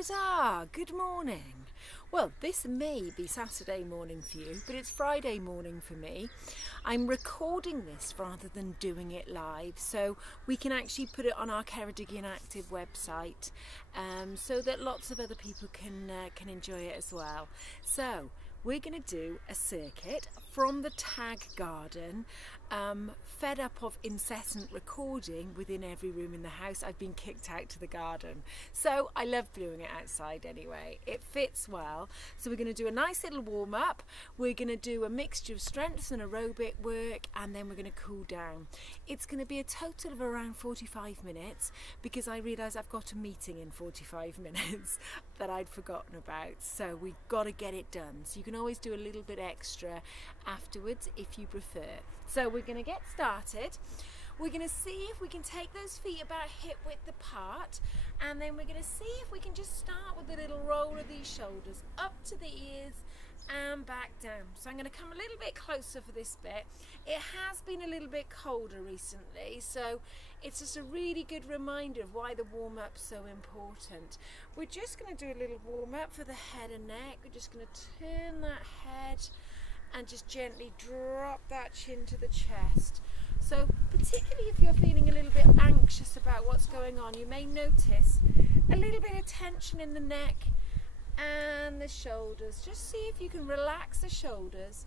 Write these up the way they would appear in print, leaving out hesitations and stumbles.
Huzzah! Good morning. Well, this may be Saturday morning for you, but it's Friday morning for me. I'm recording this rather than doing it live, so we can actually put it on our Ceredigion Active website, so that lots of other people can enjoy it as well. So we're going to do a circuit from the Tag Garden. Fed up of incessant recording within every room in the house, I've been kicked out to the garden. So I love doing it outside anyway. It fits well. So we're going to do a nice little warm up. We're going to do a mixture of strength and aerobic work, and then we're going to cool down. It's going to be a total of around 45 minutes because I realise I've got a meeting in 45 minutes that I'd forgotten about. So we've got to get it done. So you can always do a little bit extra afterwards if you prefer. So we're going to get started. We're going to see if we can take those feet about hip width apart, and then we're going to see if we can just start with a little roll of these shoulders up to the ears and back down. So I'm going to come a little bit closer for this bit. It has been a little bit colder recently, so it's just a really good reminder of why the warm-up's so important. We're just going to do a little warm-up for the head and neck. We're just going to turn that head and just gently drop that chin to the chest. So particularly if you're feeling a little bit anxious about what's going on, you may notice a little bit of tension in the neck and the shoulders. Just see if you can relax the shoulders.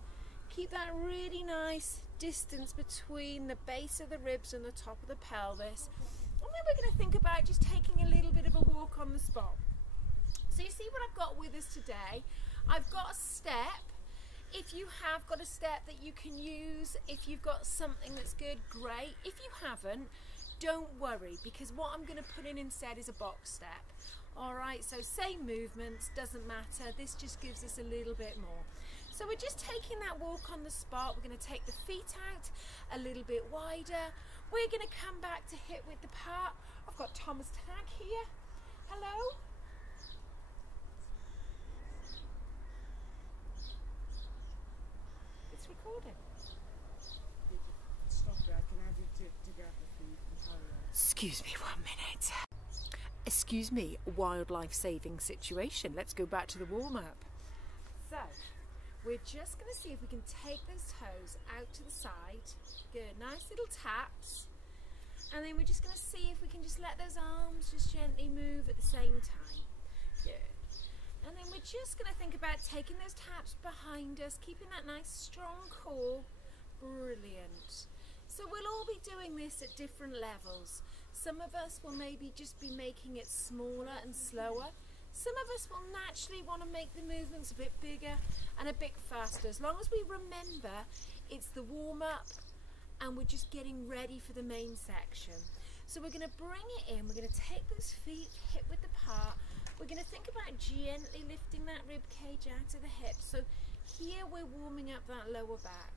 Keep that really nice distance between the base of the ribs and the top of the pelvis. And then we're going to think about just taking a little bit of a walk on the spot. So you see what I've got with us today. I've got a step. If you have got a step that you can use, if you've got something that's good, great. If you haven't, don't worry, because what I'm going to put in instead is a box step. Alright, so same movements, doesn't matter. This just gives us a little bit more. So we're just taking that walk on the spot. We're going to take the feet out a little bit wider. We're going to come back to hip width apart. I've got Thomas Tag here. Hello. Recording. Stop there, can I do together for you can carry on? Excuse me 1 minute. Excuse me, wildlife saving situation. Let's go back to the warm-up. So, we're just going to see if we can take those toes out to the side. Good, nice little taps. And then we're just going to see if we can just let those arms just gently move at the same time. Good. And then we're just going to think about taking those taps behind us, keeping that nice strong core. Brilliant. So we'll all be doing this at different levels. Some of us will maybe just be making it smaller and slower. Some of us will naturally want to make the movements a bit bigger and a bit faster. As long as we remember it's the warm-up and we're just getting ready for the main section. So we're going to bring it in. We're going to take those feet hip width apart. We're going to think about gently lifting that rib cage out of the hips. So here we're warming up that lower back.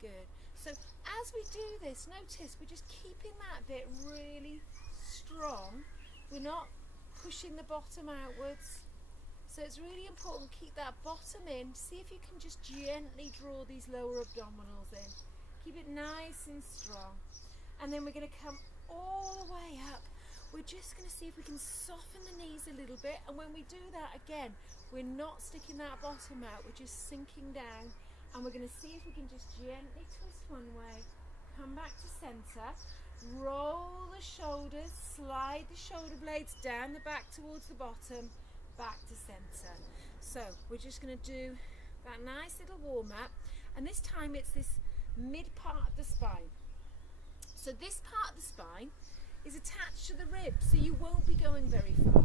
Good. So as we do this, notice we're just keeping that bit really strong. We're not pushing the bottom outwards. So it's really important to keep that bottom in. See if you can just gently draw these lower abdominals in. Keep it nice and strong. And then we're going to come all the way up. We're just going to see if we can soften the knees a little bit, and when we do that again, we're not sticking that bottom out, we're just sinking down, and we're going to see if we can just gently twist one way, come back to center, roll the shoulders, slide the shoulder blades down the back towards the bottom, back to center. So we're just going to do that nice little warm up, and this time it's this mid part of the spine. So this part of the spine is attached to the ribs, so you won't be going very far.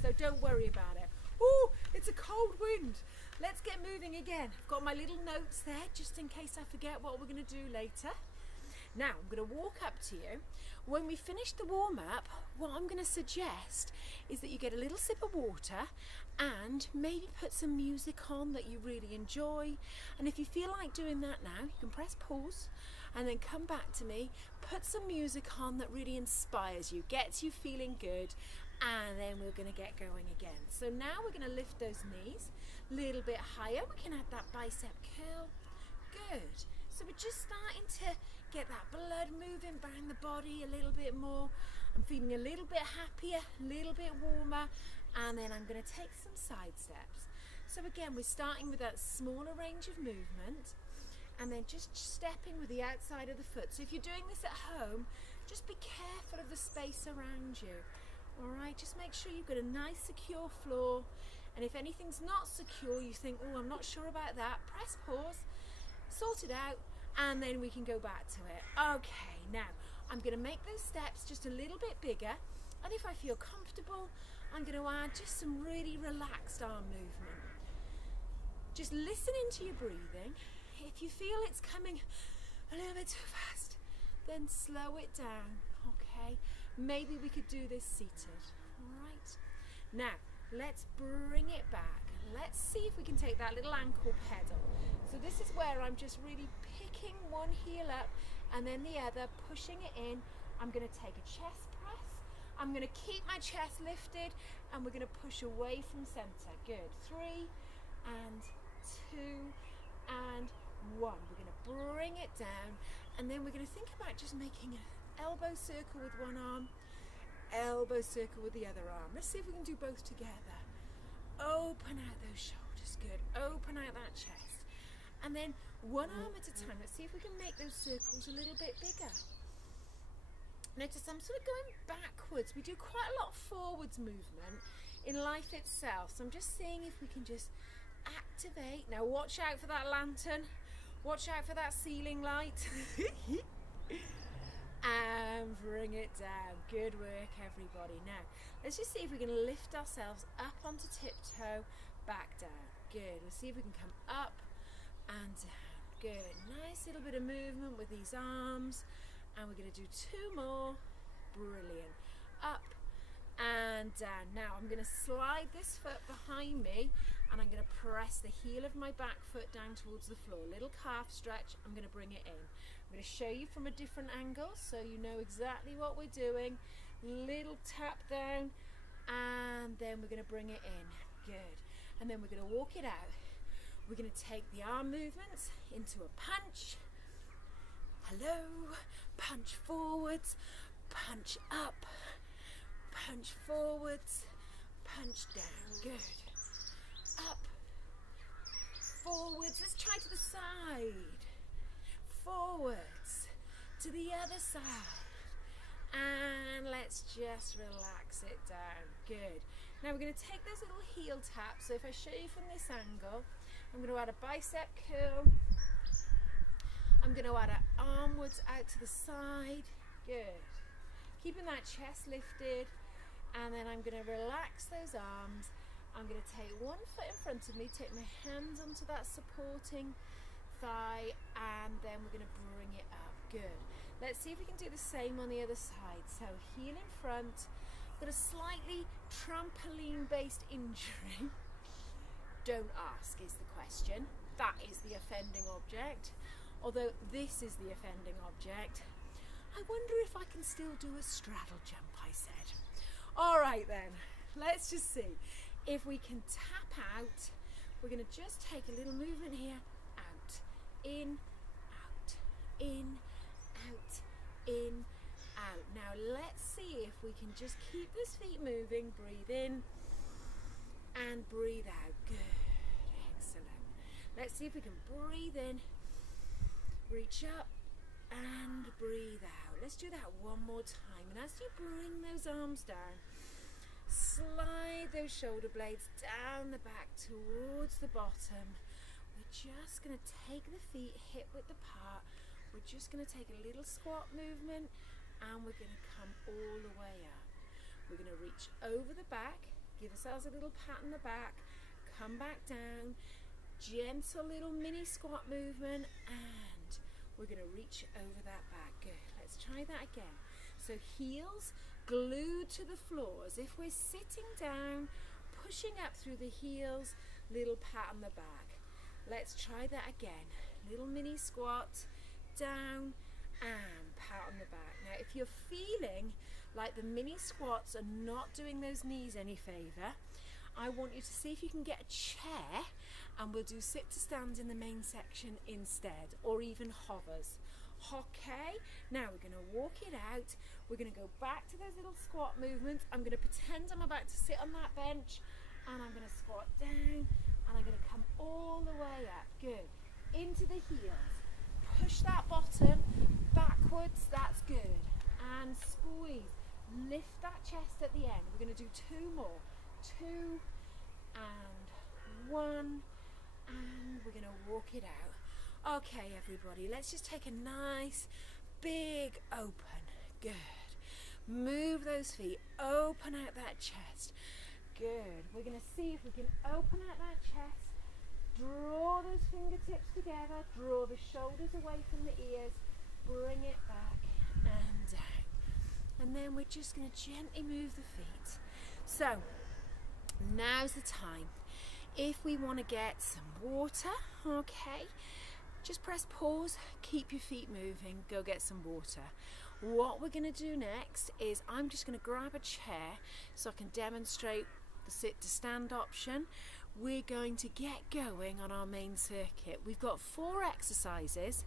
So don't worry about it. Oh, it's a cold wind. Let's get moving again. I've got my little notes there just in case I forget what we're going to do later. Now I'm going to walk up to you. When we finish the warm-up, what I'm going to suggest is that you get a little sip of water and maybe put some music on that you really enjoy. And if you feel like doing that now, you can press pause and then come back to me, put some music on that really inspires you, gets you feeling good, and then we're going to get going again. So now we're going to lift those knees a little bit higher. We can add that bicep curl. Good. So we're just starting to get that blood moving around the body a little bit more. I'm feeling a little bit happier, a little bit warmer, and then I'm going to take some side steps. So again, we're starting with that smaller range of movement, and then just stepping with the outside of the foot. So if you're doing this at home, just be careful of the space around you. All right, just make sure you've got a nice secure floor, and if anything's not secure, you think, oh, I'm not sure about that, press pause, sort it out, and then we can go back to it. Okay, now I'm going to make those steps just a little bit bigger, and if I feel comfortable, I'm going to add just some really relaxed arm movement. Just listen into your breathing. If you feel it's coming a little bit too fast, then slow it down, okay? Maybe we could do this seated, all right? Now, let's bring it back. Let's see if we can take that little ankle pedal. So this is where I'm just really picking one heel up and then the other, pushing it in. I'm going to take a chest press. I'm going to keep my chest lifted, and we're going to push away from center. Good. 3 and 2 and 1. We're going to bring it down, and then we're going to think about just making an elbow circle with one arm, elbow circle with the other arm. Let's see if we can do both together. Open out those shoulders. Good. Open out that chest. And then one arm at a time. Let's see if we can make those circles a little bit bigger. Notice I'm sort of going backwards. We do quite a lot of forwards movement in life itself. So I'm just seeing if we can just activate. Now watch out for that lantern. Watch out for that ceiling light. And bring it down. Good work, everybody. Now, let's just see if we can lift ourselves up onto tiptoe, back down. Good. Let's see if we can come up and down. Good. Nice little bit of movement with these arms. And we're going to do 2 more. Brilliant. Up and down. Now, I'm going to slide this foot behind me, and I'm going to press the heel of my back foot down towards the floor. Little calf stretch. I'm going to bring it in. I'm going to show you from a different angle so you know exactly what we're doing. Little tap down, and then we're going to bring it in. Good. And then we're going to walk it out. We're going to take the arm movements into a punch. Hello. Punch forwards. Punch up. Punch forwards. Punch down. Good. Up. Forwards. Let's try to the side. Forwards to the other side, and let's just relax it down. Good. Now we're going to take those little heel taps. So if I show you from this angle, I'm going to add a bicep curl. I'm going to add an armwards out to the side. Good. Keeping that chest lifted, and then I'm going to relax those arms. I'm going to take one foot in front of me, take my hands onto that supporting thigh, and then we're going to bring it up. Good. Let's see if we can do the same on the other side. So heel in front. Got a slightly trampoline based injury. Don't ask is the question. That is the offending object. Although this is the offending object. I wonder if I can still do a straddle jump, I said. All right then, let's just see if we can tap out. We're going to just take a little movement here. In, out, in, out, in, out. Now let's see if we can just keep those feet moving. Breathe in and breathe out. Good. Excellent. Let's see if we can breathe in, reach up and breathe out. Let's do that one more time. And as you bring those arms down, slide those shoulder blades down the back towards the bottom. Just going to take the feet hip width apart. We're just going to take a little squat movement, and we're going to come all the way up. We're going to reach over the back, give ourselves a little pat on the back, come back down, gentle little mini squat movement, and we're going to reach over that back. Good. Let's try that again. So heels glued to the floor as if we're sitting down, pushing up through the heels, little pat on the back. Let's try that again. Little mini squat, down and pat on the back. Now if you're feeling like the mini squats are not doing those knees any favour, I want you to see if you can get a chair, and we'll do sit to stand in the main section instead, or even hovers. Okay, now we're going to walk it out. We're going to go back to those little squat movements. I'm going to pretend I'm about to sit on that bench, and I'm going to squat down, and I'm going to come all the way up. Good. Into the heels. Push that bottom backwards. That's good. And squeeze. Lift that chest at the end. We're going to do 2 more. 2 and 1, and we're going to walk it out. Okay, everybody, let's just take a nice big open. Good. Move those feet. Open out that chest. Good. We're going to see if we can open out that chest. Draw those fingertips together. Draw the shoulders away from the ears. Bring it back and down. And then we're just going to gently move the feet. So, now's the time. If we want to get some water, okay, just press pause, keep your feet moving, go get some water. What we're going to do next is I'm just going to grab a chair so I can demonstrate the sit to stand option. We're going to get going on our main circuit. We've got 4 exercises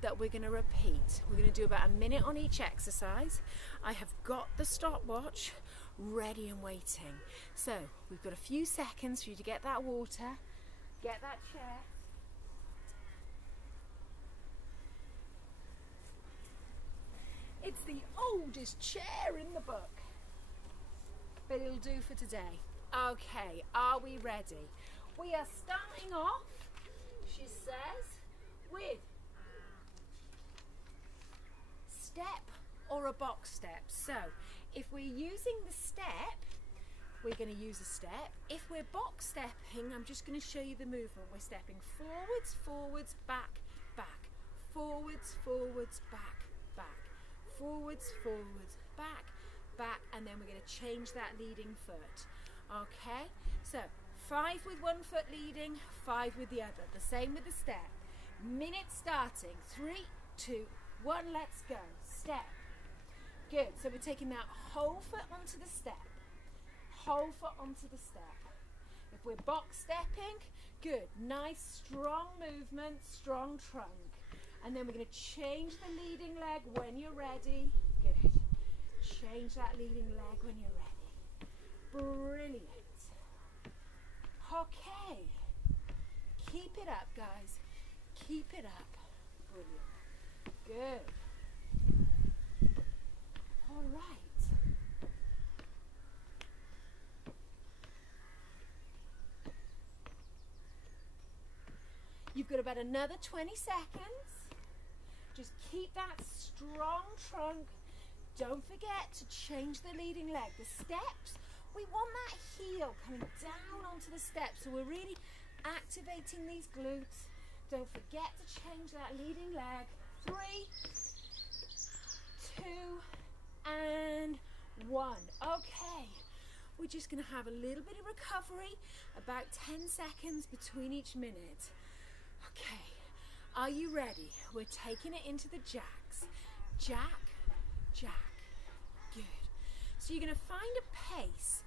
that we're going to repeat. We're going to do about a minute on each exercise. I have got the stopwatch ready and waiting. So we've got a few seconds for you to get that water, get that chair. It's the oldest chair in the book, but it'll do for today. Okay, are we ready? We are starting off, she says, with step or a box step. So if we're using the step, we're going to use a step. If we're box stepping, I'm just going to show you the movement. We're stepping forwards, forwards, back, back, forwards, forwards, back, back, forwards, forwards, back, back, and then we're going to change that leading foot. Okay, so 5 with one foot leading, 5 with the other. The same with the step. Minute starting. 3, 2, 1, let's go. Step. Good, so we're taking that whole foot onto the step. Whole foot onto the step. If we're box stepping, good, nice strong movement, strong trunk. And then we're going to change the leading leg when you're ready. Good. Change that leading leg when you're ready. Brilliant. Okay. Keep it up, guys. Keep it up. Brilliant. Good. All right. You've got about another 20 seconds. Just keep that strong trunk. Don't forget to change the leading leg. The steps, we want that heel coming down onto the steps. So we're really activating these glutes. Don't forget to change that leading leg. 3, 2, and 1. Okay. We're just going to have a little bit of recovery, about 10 seconds between each minute. Okay, are you ready? We're taking it into the jacks. Jack, jack, good. So you're going to find a pace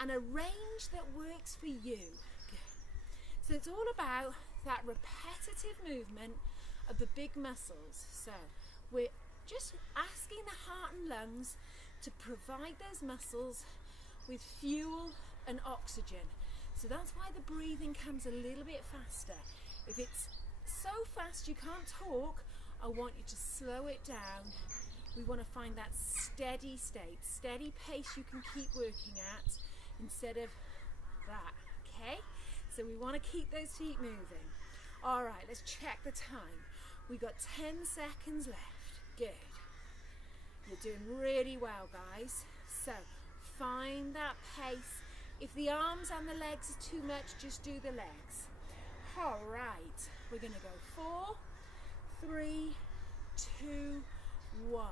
and a range that works for you. Good. So it's all about that repetitive movement of the big muscles. So we're just asking the heart and lungs to provide those muscles with fuel and oxygen. So that's why the breathing comes a little bit faster. If it's so fast you can't talk, I want you to slow it down. We want to find that steady state, steady pace you can keep working at instead of that, okay? So we want to keep those feet moving. All right, let's check the time. We've got 10 seconds left. Good. You're doing really well, guys. So find that pace. If the arms and the legs are too much, just do the legs. All right, we're going to go 4, 3, 2, 1.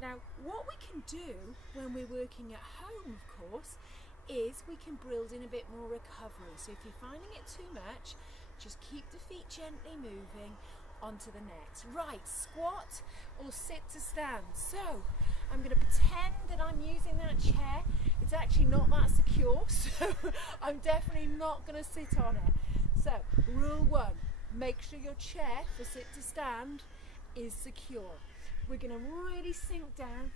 Now, what we can do when we're working at home, of course, is we can build in a bit more recovery. So if you're finding it too much, just keep the feet gently moving onto the next. Right, squat or sit to stand. So I'm going to pretend that I'm using that chair. It's actually not that secure, so I'm definitely not going to sit on it. So, rule 1, make sure your chair for sit to stand is secure. We're going to really sink down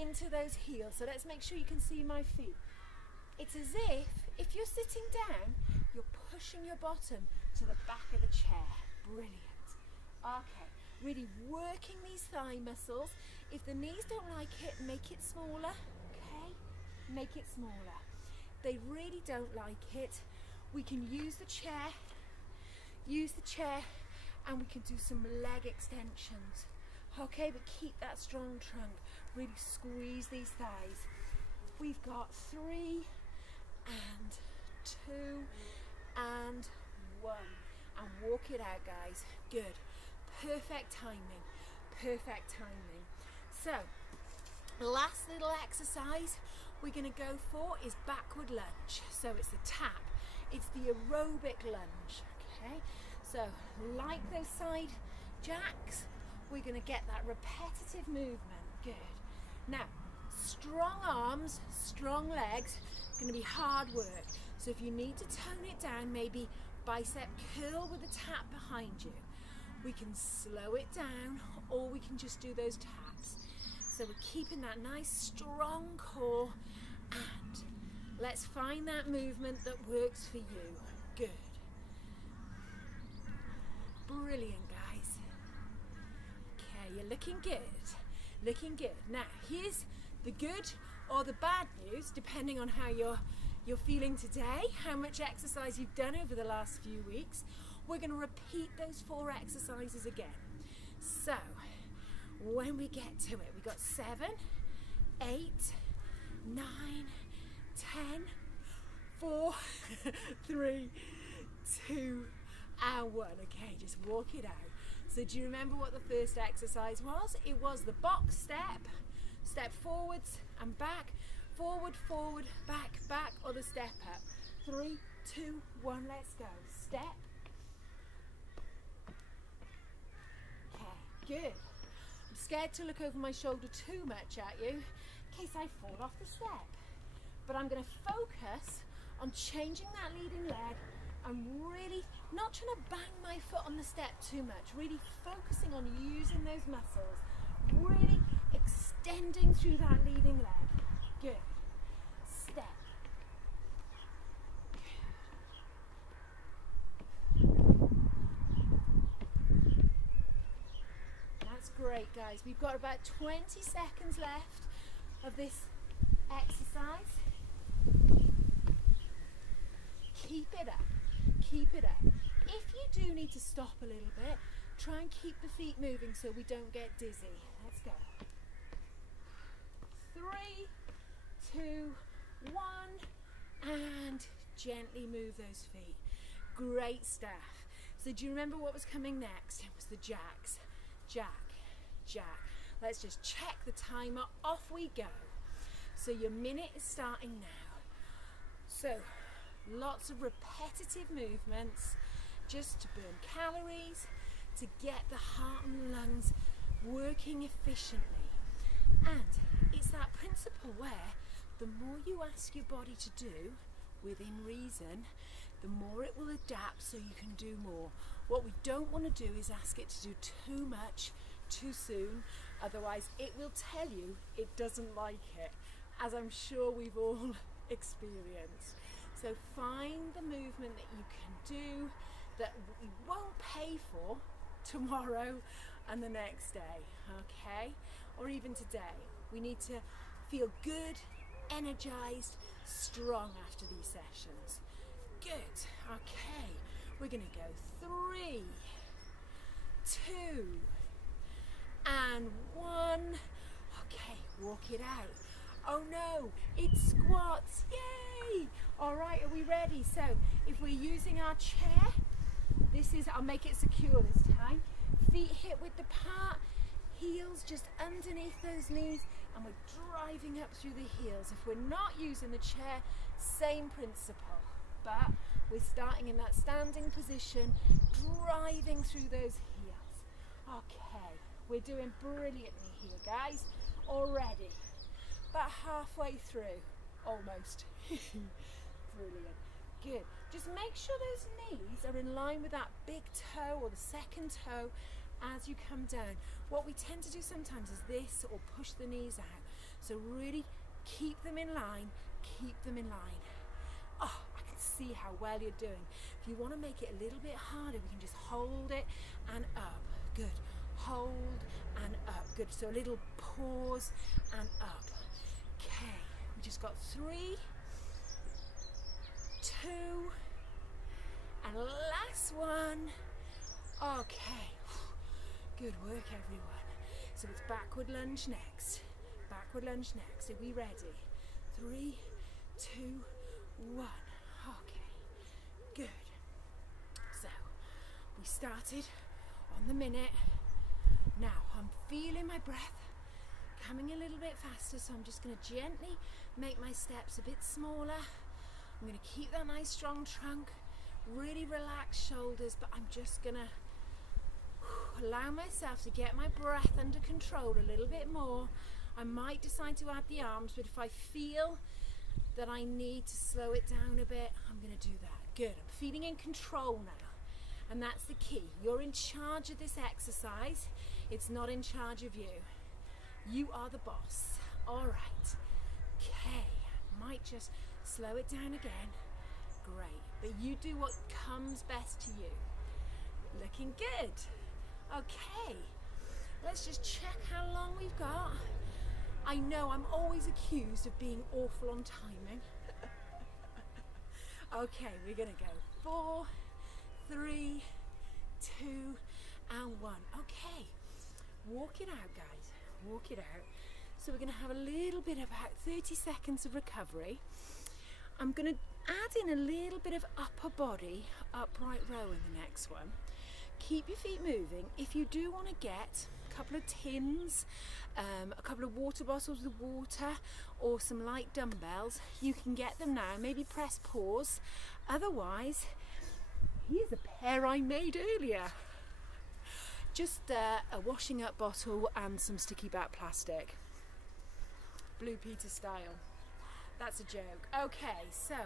into those heels. So let's make sure you can see my feet. It's as if you're sitting down, you're pushing your bottom to the back of the chair. Brilliant. Okay, really working these thigh muscles. If the knees don't like it, make it smaller, okay? Make it smaller. They really don't like it. We can use the chair, and we can do some leg extensions. Okay, but keep that strong trunk. Really squeeze these thighs. We've got 3 and 2 and 1. And walk it out, guys. Good. Perfect timing. Perfect timing. So, last little exercise we're going to go for is backward lunge. So it's the tap. It's the aerobic lunge. Okay. So, like those side jacks, we're going to get that repetitive movement. Good. Now, strong arms, strong legs. It's going to be hard work. So if you need to tone it down, maybe bicep curl with a tap behind you. We can slow it down, or we can just do those taps. So we're keeping that nice strong core, and let's find that movement that works for you. Good. Brilliant, guys. Okay, you're looking good. Looking good. Now, here's the good or the bad news, depending on how you're feeling today, how much exercise you've done over the last few weeks. We're going to repeat those 4 exercises again. So, when we get to it, we've got 7, 8, 9, 10, 4, 3, 2, and 1. Okay, just walk it out. So do you remember what the first exercise was? It was the box step. Step forwards and back. Forward, forward, back, back, or the step up. 3, 2, 1, let's go. Step. Okay, good. I'm scared to look over my shoulder too much at you in case I fall off the step. But I'm going to focus on changing that leading leg and really not trying to bang my foot on the step too much. Really focusing on using those muscles. Really extending through that leading leg. Good. Step. That's great, guys. We've got about 20 seconds left of this exercise. Keep it up. Keep it up. If you do need to stop a little bit, try and keep the feet moving so we don't get dizzy. Let's go. 3, 2, 1, and gently move those feet. Great stuff. So do you remember what was coming next? It was the jacks. Jack, jack. Let's just check the timer. Off we go. So your minute is starting now. So lots of repetitive movements just to burn calories, to get the heart and lungs working efficiently. And it's that principle where the more you ask your body to do within reason, the more it will adapt so you can do more. What we don't want to do is ask it to do too much too soon, otherwise it will tell you it doesn't like it, as I'm sure we've all experienced. So find the movement that you can do that we won't pay for tomorrow and the next day, okay? Or even today. We need to feel good, energized, strong after these sessions. Good, okay. We're gonna go 3, 2, and 1. Okay, walk it out. Oh no, it's squats, yay! All right, are we ready? So if we're using our chair, this is, I'll make it secure this time. Feet hip width apart, heels just underneath those knees, and we're driving up through the heels. If we're not using the chair, same principle, but we're starting in that standing position, driving through those heels. Okay, we're doing brilliantly here, guys, already. About halfway through, almost. Brilliant. Good. Just make sure those knees are in line with that big toe or the second toe as you come down. What we tend to do sometimes is this, or push the knees out. So really keep them in line, keep them in line. Oh, I can see how well you're doing. If you want to make it a little bit harder, we can just hold it and up. Good. Hold and up. Good. So a little pause and up. Okay. We just got 3, 2, and last one. Okay. Good work, everyone. So it's backward lunge next. Backward lunge next. Are we ready? 3, 2, 1. Okay. Good. So we started on the minute. Now I'm feeling my breath coming a little bit faster, so I'm just going to gently make my steps a bit smaller. I'm going to keep that nice strong trunk, really relax shoulders, but I'm just going to allow myself to get my breath under control a little bit more. I might decide to add the arms, but if I feel that I need to slow it down a bit, I'm going to do that. Good. I'm feeling in control now, and that's the key. You're in charge of this exercise. It's not in charge of you. You are the boss. All right. Okay. Might just slow it down again. Great. But you do what comes best to you. Looking good. Okay. Let's just check how long we've got. I know I'm always accused of being awful on timing. Okay, we're going to go 4, 3, 2, and 1. Okay. Walk it out, guys. Walk it out. So we're going to have a little bit, about 30 seconds of recovery. I'm going to add in a little bit of upper body, upright row in the next one. Keep your feet moving. If you do want to get a couple of tins, a couple of water bottles with water, or some light dumbbells, you can get them now. Maybe press pause. Otherwise, here's a pair I made earlier. Just a washing up bottle and some sticky back plastic. Blue Peter style. That's a joke. Okay, so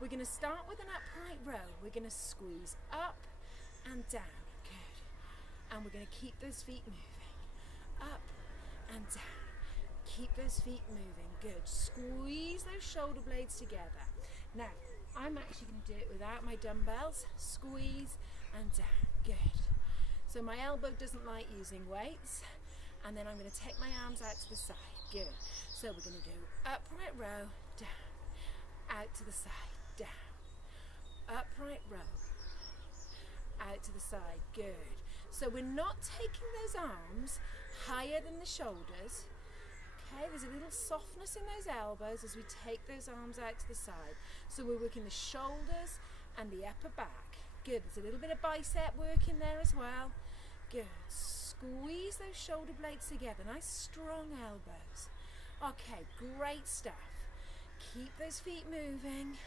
we're going to start with an upright row. We're going to squeeze up and down. Good. And we're going to keep those feet moving. Up and down. Keep those feet moving. Good. Squeeze those shoulder blades together. Now, I'm actually going to do it without my dumbbells. Squeeze and down. Good. So my elbow doesn't like using weights. And then I'm going to take my arms out to the side. Good. So we're going to do upright row, down, out to the side, down, upright row, out to the side. Good. So we're not taking those arms higher than the shoulders. Okay, there's a little softness in those elbows as we take those arms out to the side. So we're working the shoulders and the upper back. Good. There's a little bit of bicep work in there as well. Good. Squeeze those shoulder blades together. Nice strong elbows. Okay, great stuff. Keep those feet moving.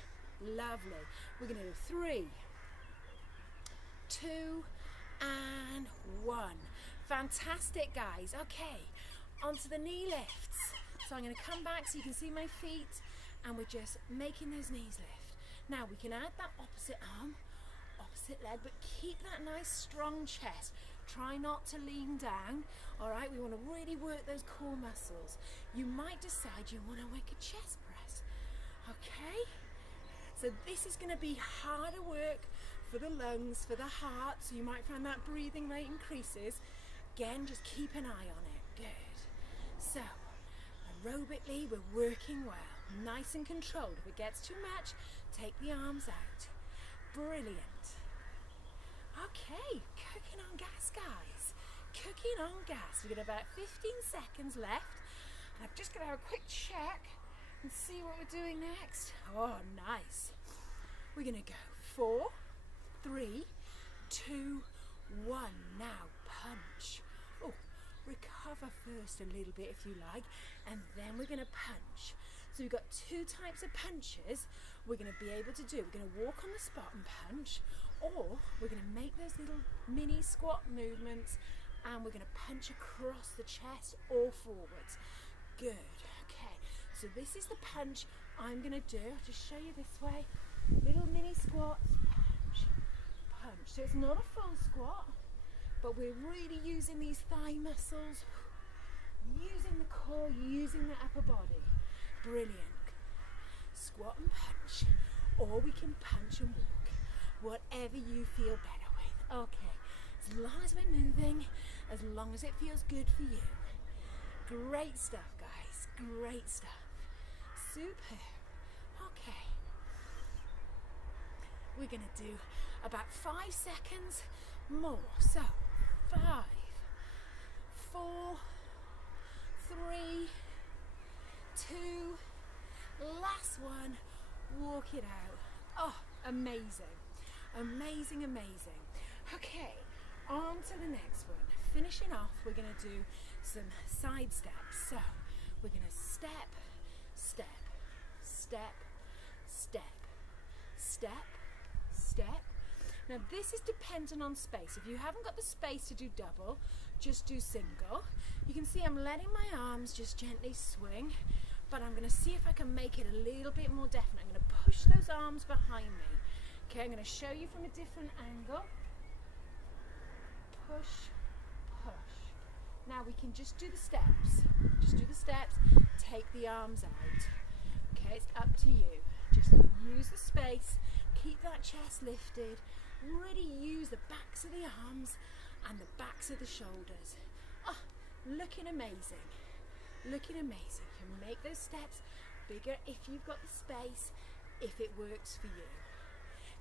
Lovely. We're going to do 3, 2, and 1. Fantastic, guys. Okay, onto the knee lifts. So I'm going to come back so you can see my feet, and we're just making those knees lift. Now we can add that opposite arm, opposite leg, but keep that nice strong chest. Try not to lean down. All right, we want to really work those core muscles. You might decide you want to work a chest press. Okay, so this is going to be harder work for the lungs, for the heart, so you might find that breathing rate increases. Again, just keep an eye on it. Good. So aerobically we're working well, nice and controlled. If it gets too much, take the arms out. Brilliant. Okay, cooking on gas, guys. Cooking on gas. We've got about 15 seconds left. And I'm just going to have a quick check and see what we're doing next. Oh, nice. We're going to go 4, 3, 2, 1. Now punch. Oh, recover first a little bit if you like, and then we're going to punch. So we've got 2 types of punches we're going to be able to do. We're going to walk on the spot and punch, or we're going to make those little mini squat movements and we're going to punch across the chest or forwards. Good. Okay, so this is the punch I'm going to do. I'll just show you this way. Little mini squats, punch, punch. So it's not a full squat, but we're really using these thigh muscles. using the core, using the upper body. Brilliant. Squat and punch, or we can punch and walk, whatever you feel better with. Okay, as long as we're moving, as long as it feels good for you. Great stuff, guys, great stuff. Super. Okay, we're gonna do about 5 seconds more. So 5, 4, 3, 2, last one, walk it out. Oh, amazing, amazing, amazing. Okay, on to the next one. Finishing off, we're going to do some side steps. So we're going to step, step, step, step, step, step. Now this is dependent on space. If you haven't got the space to do double, just do single. You can see I'm letting my arms just gently swing, but I'm going to see if I can make it a little bit more definite. I'm going to push those arms behind me. Okay, I'm going to show you from a different angle. Push, push. Now we can just do the steps. Just do the steps, take the arms out. Okay, it's up to you. Just use the space, keep that chest lifted, really use the backs of the arms and the backs of the shoulders. Oh, looking amazing. Looking amazing. You can make those steps bigger if you've got the space, if it works for you.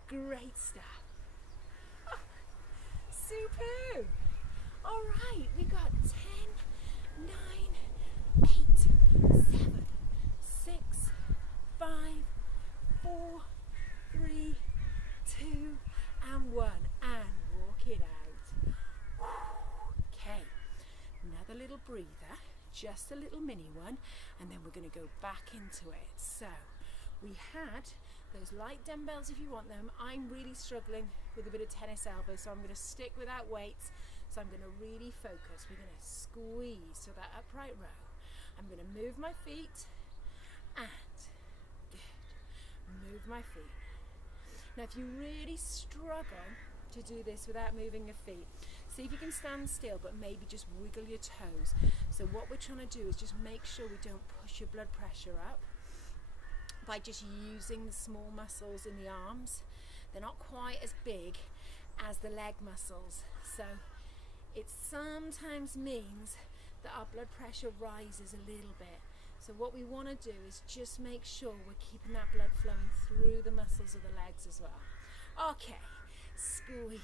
Great stuff. Oh, superb. All right, we got 10, 9, 8, 7, 6, 5, 4, 3, 2, and 1, and walk it out. Okay, another little breather, just a little mini one, and then we're going to go back into it. So we had those light dumbbells if you want them. I'm really struggling with a bit of tennis elbow, so I'm going to stick without weights. So I'm going to really focus. We're going to squeeze to that upright row. I'm going to move my feet and good. Move my feet. Now if you really struggle to do this without moving your feet, see if you can stand still, but maybe just wiggle your toes. So what we're trying to do is just make sure we don't push your blood pressure up by just using the small muscles in the arms. They're not quite as big as the leg muscles. So it sometimes means that our blood pressure rises a little bit. So what we want to do is just make sure we're keeping that blood flowing through the muscles of the legs as well. Okay, squeeze,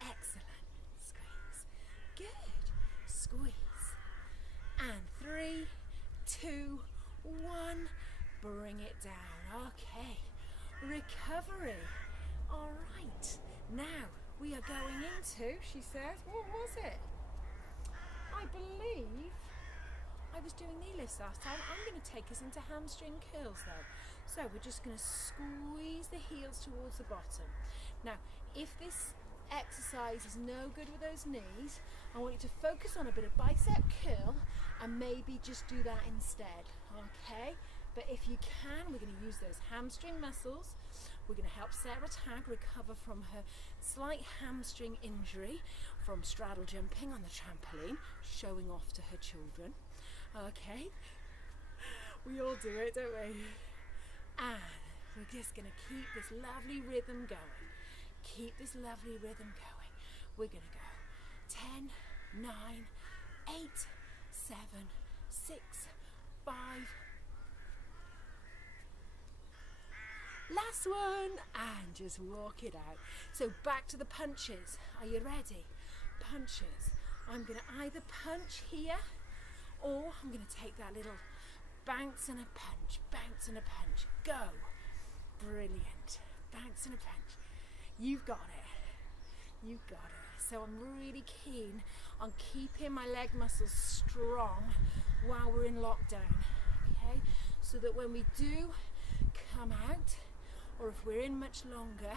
excellent, squeeze, good, squeeze, and 3, 2, 1, bring it down. Okay, recovery. All right, now we are going into, she says, what was it? I believe I was doing knee lifts last time. I'm going to take us into hamstring curls though. So we're just going to squeeze the heels towards the bottom. Now, if this exercise is no good with those knees, I want you to focus on a bit of bicep curl and maybe just do that instead, okay? But if you can, we're going to use those hamstring muscles. We're going to help Sarah Tagg recover from her slight hamstring injury from straddle jumping on the trampoline, showing off to her children. Okay, we all do it, don't we? And we're just going to keep this lovely rhythm going. Keep this lovely rhythm going. We're going to go 10, 9, 8, 7, 6, 5. Last one, and just walk it out. So back to the punches. Are you ready? Punches. I'm going to either punch here, or I'm going to take that little bounce and a punch, bounce and a punch. Go. Brilliant. Bounce and a punch. You've got it. You've got it. So I'm really keen on keeping my leg muscles strong while we're in lockdown. Okay? So that when we do come out, or if we're in much longer,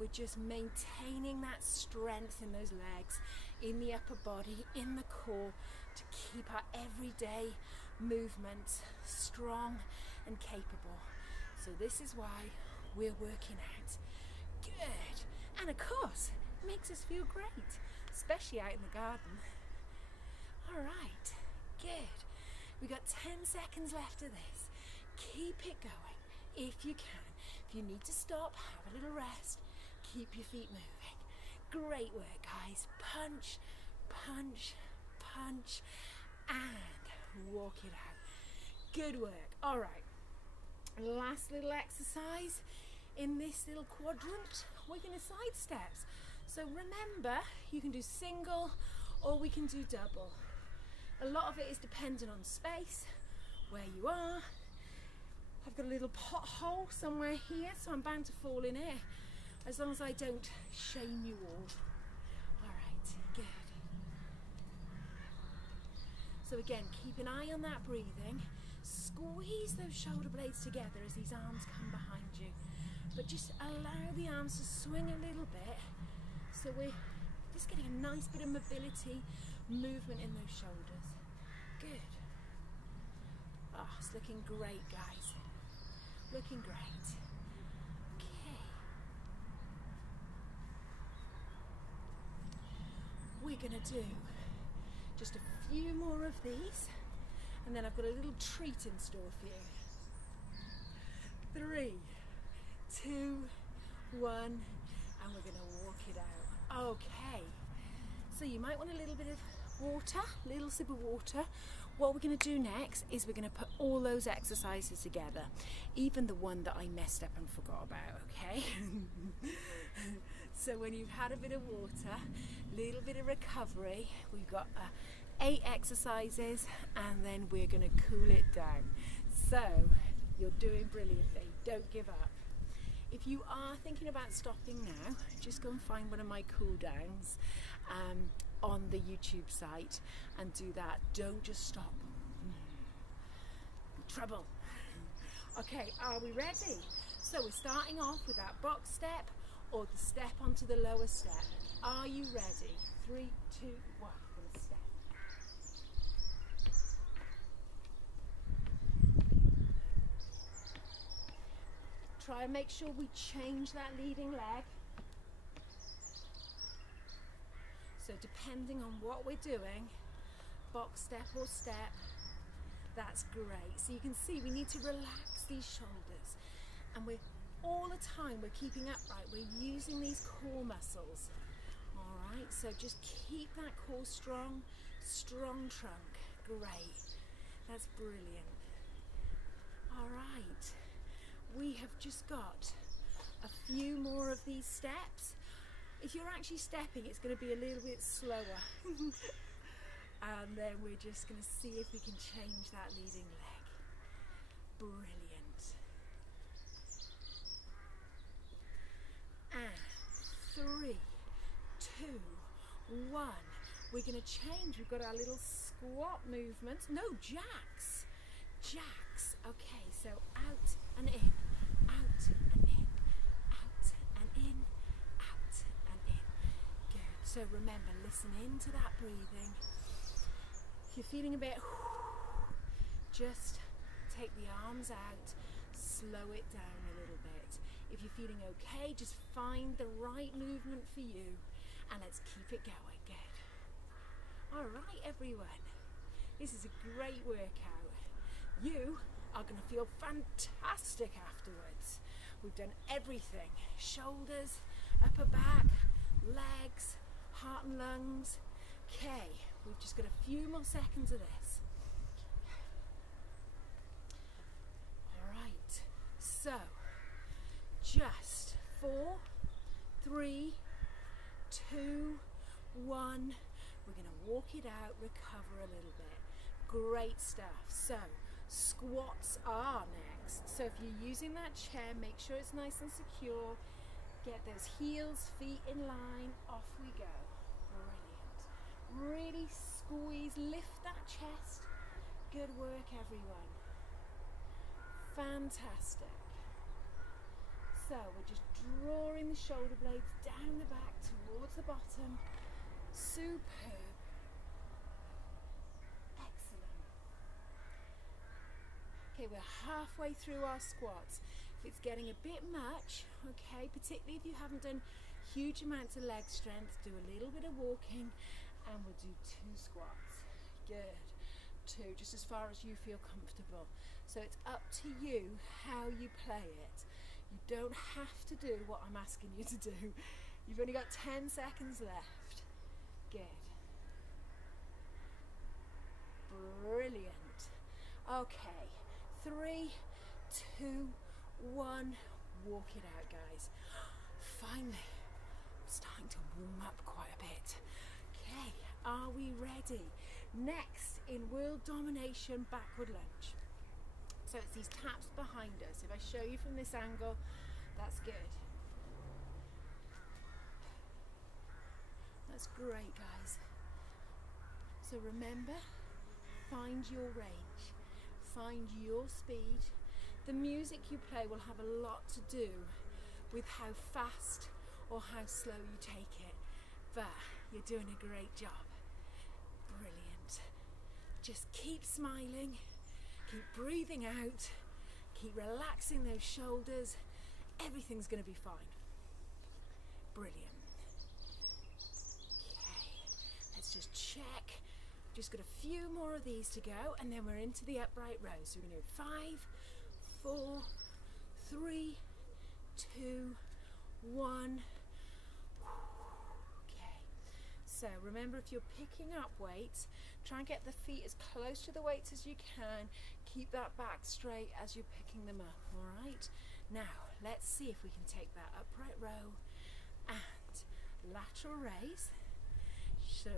we're just maintaining that strength in those legs, in the upper body, in the core, to keep our everyday movements strong and capable. So this is why we're working out. Good. And of course, it makes us feel great, especially out in the garden. All right, Good. We've got 10 seconds left of this. Keep it going if you can. If you need to stop, have a little rest. Keep your feet moving. Great work, guys. Punch, punch, punch, and walk it out. Good work. All right. Last little exercise in this little quadrant. We're going to side steps. So remember, you can do single or we can do double. A lot of it is dependent on space, where you are. I've got a little pothole somewhere here, so I'm bound to fall in here, as long as I don't shame you all. All right, good. So again, keep an eye on that breathing. Squeeze those shoulder blades together as these arms come behind you. But just allow the arms to swing a little bit, so we're just getting a nice bit of mobility, movement in those shoulders. Good. Oh, it's looking great, guys. Looking great. Okay. We're gonna do just a few more of these, and then I've got a little treat in store for you. 3, 2, 1, and we're gonna walk it out. Okay. So you might want a little bit of water, little sip of water. What we're going to do next is we're going to put all those exercises together, even the one that I messed up and forgot about, okay? So when you've had a bit of water, little bit of recovery, we've got 8 exercises, and then we're going to cool it down. So you're doing brilliantly. Don't give up. If you are thinking about stopping now, just go and find one of my cool downs on the YouTube site and do that. Don't just stop. Trouble. Okay, are we ready? So we're starting off with that box step or the step onto the lower step. Are you ready? 3, 2, 1. Gonna step. Try and make sure we change that leading leg. So depending on what we're doing, box step or step, that's great. So you can see we need to relax these shoulders, and we're all the time we're keeping upright. We're using these core muscles. All right, so just keep that core strong, strong trunk. Great, that's brilliant. All right, we have just got a few more of these steps. If you're actually stepping, it's going to be a little bit slower. And then we're just going to see if we can change that leading leg. Brilliant. And 3, 2, 1. We're going to change. We've got our little squat movement. No, jacks. Jacks. Okay, so out and in, out and in, out and in, out and in. Good. So remember, listen into that breathing. If you're feeling a bit, just take the arms out, slow it down a little bit. If you're feeling okay, just find the right movement for you, and let's keep it going. Good. All right, everyone. This is a great workout. You are going to feel fantastic afterwards. We've done everything. Shoulders, upper back, legs, heart and lungs. Okay, we've just got a few more seconds of this. All right, so just 4, 3, 2, 1. We're going to walk it out, recover a little bit. Great stuff. So squats are next. So if you're using that chair, make sure it's nice and secure. Get those heels, feet in line. Off we go. Brilliant. Really squeeze, lift that chest. Good work, everyone. Fantastic. So we're just drawing the shoulder blades down the back towards the bottom. Superb. Excellent. Okay, we're halfway through our squats. If it's getting a bit much, okay, particularly if you haven't done huge amounts of leg strength, do a little bit of walking, and we'll do 2 squats. Good. to, just as far as you feel comfortable. So it's up to you how you play it. You don't have to do what I'm asking you to do. You've only got 10 seconds left. Good. Brilliant. Okay, 3, 2, 1, walk it out, guys. Finally, I'm starting to warm up quite a bit. Okay, are we ready? Next, in world domination, backward lunge. So it's these taps behind us. If I show you from this angle, that's good. That's great, guys. So remember, find your range, find your speed. The music you play will have a lot to do with how fast or how slow you take it, but you're doing a great job. Brilliant. Just keep smiling, keep breathing out, keep relaxing those shoulders. Everything's going to be fine. Brilliant. Okay, let's just check. Just got a few more of these to go, and then we're into the upright row. So we're going to do 5, 4, 3, 2, 1. Okay, so remember, if you're picking up weights, try and get the feet as close to the weights as you can. Keep that back straight as you're picking them up, all right? Now, let's see if we can take that upright row and lateral raise. So,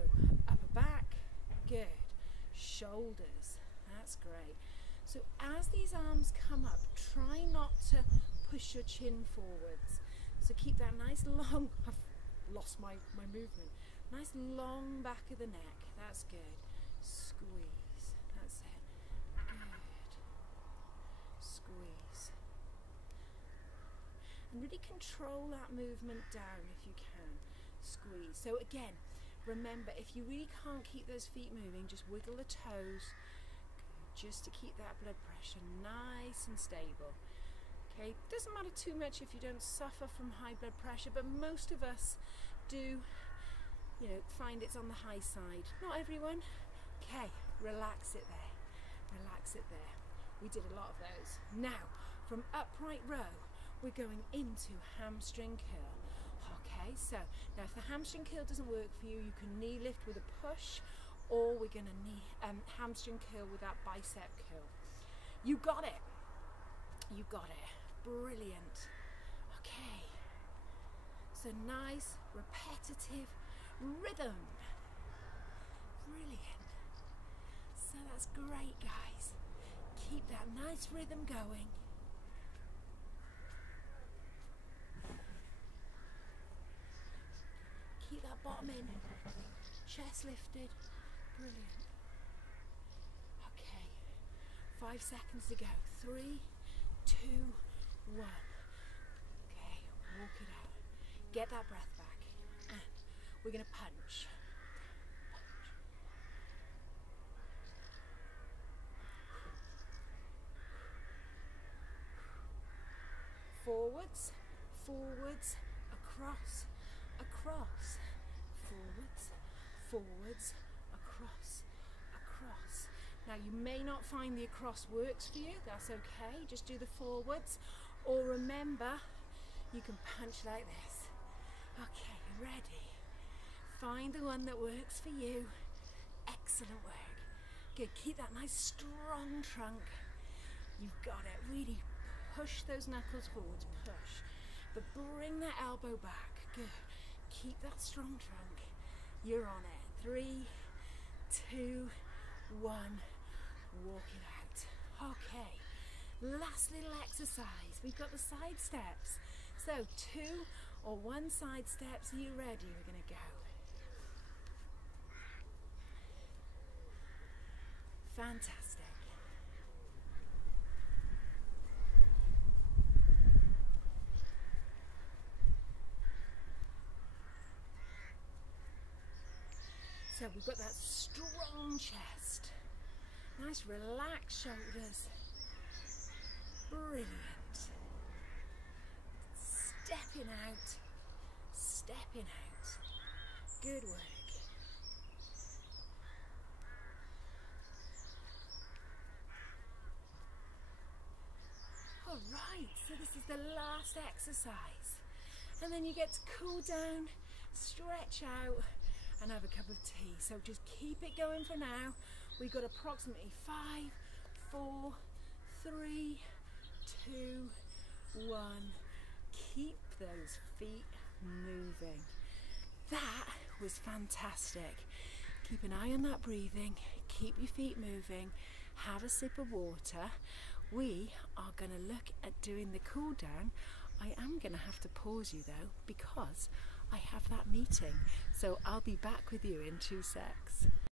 upper back, good. Shoulders, that's great. So as these arms come up, try not to push your chin forwards. So keep that nice long, I've lost my movement. Nice long back of the neck, that's good. Squeeze, that's it. Good. Squeeze. And really control that movement down if you can. Squeeze. So again, remember, if you really can't keep those feet moving, just wiggle the toes. Just to keep that blood pressure nice and stable. Okay, doesn't matter too much if you don't suffer from high blood pressure, but most of us do, you know, find it's on the high side. Not everyone. Okay, relax it there. Relax it there. We did a lot of those. Now, from upright row, we're going into hamstring curl. Okay, so now if the hamstring curl doesn't work for you, you can knee lift with a push, or we're going to knee hamstring curl with that bicep curl. You got it. You got it. Brilliant. Okay. So nice, repetitive rhythm. Brilliant. So that's great, guys. Keep that nice rhythm going. Keep that bottom in. Chest lifted. Brilliant. Okay, 5 seconds to go. 3, 2, 1. Okay, walk it out. Get that breath back. And we're going to punch. Forwards, forwards, across, across. Forwards, forwards, across, across. Now you may not find the across works for you, that's okay, just do the forwards, or remember, you can punch like this. Okay, ready. Find the one that works for you. Excellent work. Good, keep that nice strong trunk. You've got it, really push those knuckles forwards, push. But bring that elbow back, good. Keep that strong trunk. You're on it. 3, 2, 1. Walk it out. Okay. Last little exercise. We've got the side steps. So 2 or 1 side steps. Are you ready? We're going to go. Fantastic. So we've got that strong chest, nice relaxed shoulders, brilliant. Stepping out, stepping out. Good work. the last exercise. And then you get to cool down, stretch out, and have a cup of tea. So just keep it going for now. We've got approximately 5, 4, 3, 2, 1. Keep those feet moving. That was fantastic. Keep an eye on that breathing, keep your feet moving, have a sip of water. We are going to look at doing the cool down. I am going to have to pause you though because I have that meeting. So I'll be back with you in 2 secs.